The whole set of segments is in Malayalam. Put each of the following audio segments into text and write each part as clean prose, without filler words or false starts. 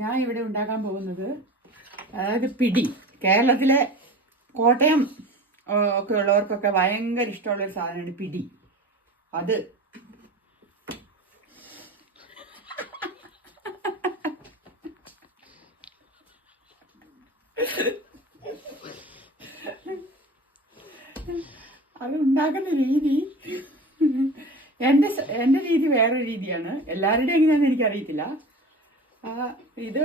ഞാൻ ഇവിടെ ഉണ്ടാക്കാൻ പോകുന്നത് അതായത് പിടി. കേരളത്തിലെ കോട്ടയം ഒക്കെ ഉള്ളവർക്കൊക്കെ ഭയങ്കര ഇഷ്ടമുള്ളൊരു സാധനമാണ് പിടി. അത് ഉണ്ടാക്കുന്ന രീതി എൻ്റെ രീതി വേറൊരു രീതിയാണ്. എല്ലാവരുടെയും എങ്ങനെയാണെന്ന് എനിക്കറിയത്തില്ല. ഇത്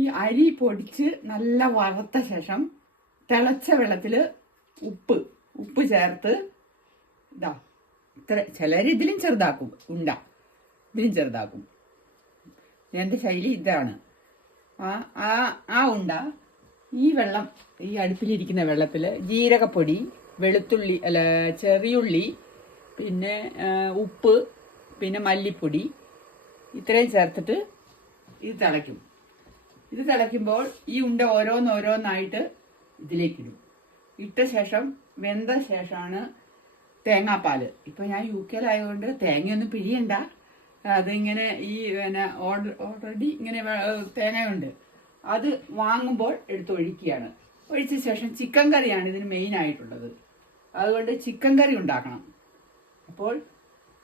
ഈ അരി പൊടിച്ച് നല്ല വറുത്ത ശേഷം തിളച്ച വെള്ളത്തിൽ ഉപ്പ് ചേർത്ത് ഇതാ ചിലർ ഇതിലും ചെറുതാക്കും. ഇതിലും ചെറുതാക്കും. എൻ്റെ ശൈലി ഇതാണ്. ആ ഉണ്ട ഈ വെള്ളം, ഈ അടുപ്പിലിരിക്കുന്ന വെള്ളത്തിൽ ജീരകപ്പൊടി, വെളുത്തുള്ളി ചെറിയുള്ളി, പിന്നെ ഉപ്പ്, പിന്നെ മല്ലിപ്പൊടി ഇത്രയും ചേർത്തിട്ട് ഇത് തിളയ്ക്കും. ഇത് തിളയ്ക്കുമ്പോൾ ഈ ഉണ്ട ഓരോന്നോരോന്നായിട്ട് ഇതിലേക്കിടും. ഇട്ട ശേഷം വെന്ത ശേഷമാണ് തേങ്ങാപ്പാൽ. ഇപ്പം ഞാൻ UK യിലായതുകൊണ്ട് തേങ്ങയൊന്നും പിഴിയണ്ട. അതിങ്ങനെ ഈ ഓൾറെഡി ഇങ്ങനെ തേങ്ങയുണ്ട്. അത് വാങ്ങുമ്പോൾ എടുത്തൊഴിക്കുകയാണ്. ഒഴിച്ച ശേഷം ചിക്കൻ കറിയാണ് ഇതിന് മെയിൻ ആയിട്ടുള്ളത്. അതുകൊണ്ട് ചിക്കൻ കറി ഉണ്ടാക്കണം. അപ്പോൾ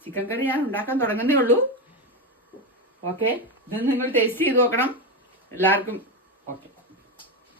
ചിക്കൻ കറി ഞാൻ ഉണ്ടാക്കാൻ തുടങ്ങുന്നേ ഉള്ളൂ. ഓക്കെ, ഇത് നിങ്ങൾ ടേസ്റ്റ് ചെയ്ത് നോക്കണം എല്ലാവർക്കും. ഓക്കെ.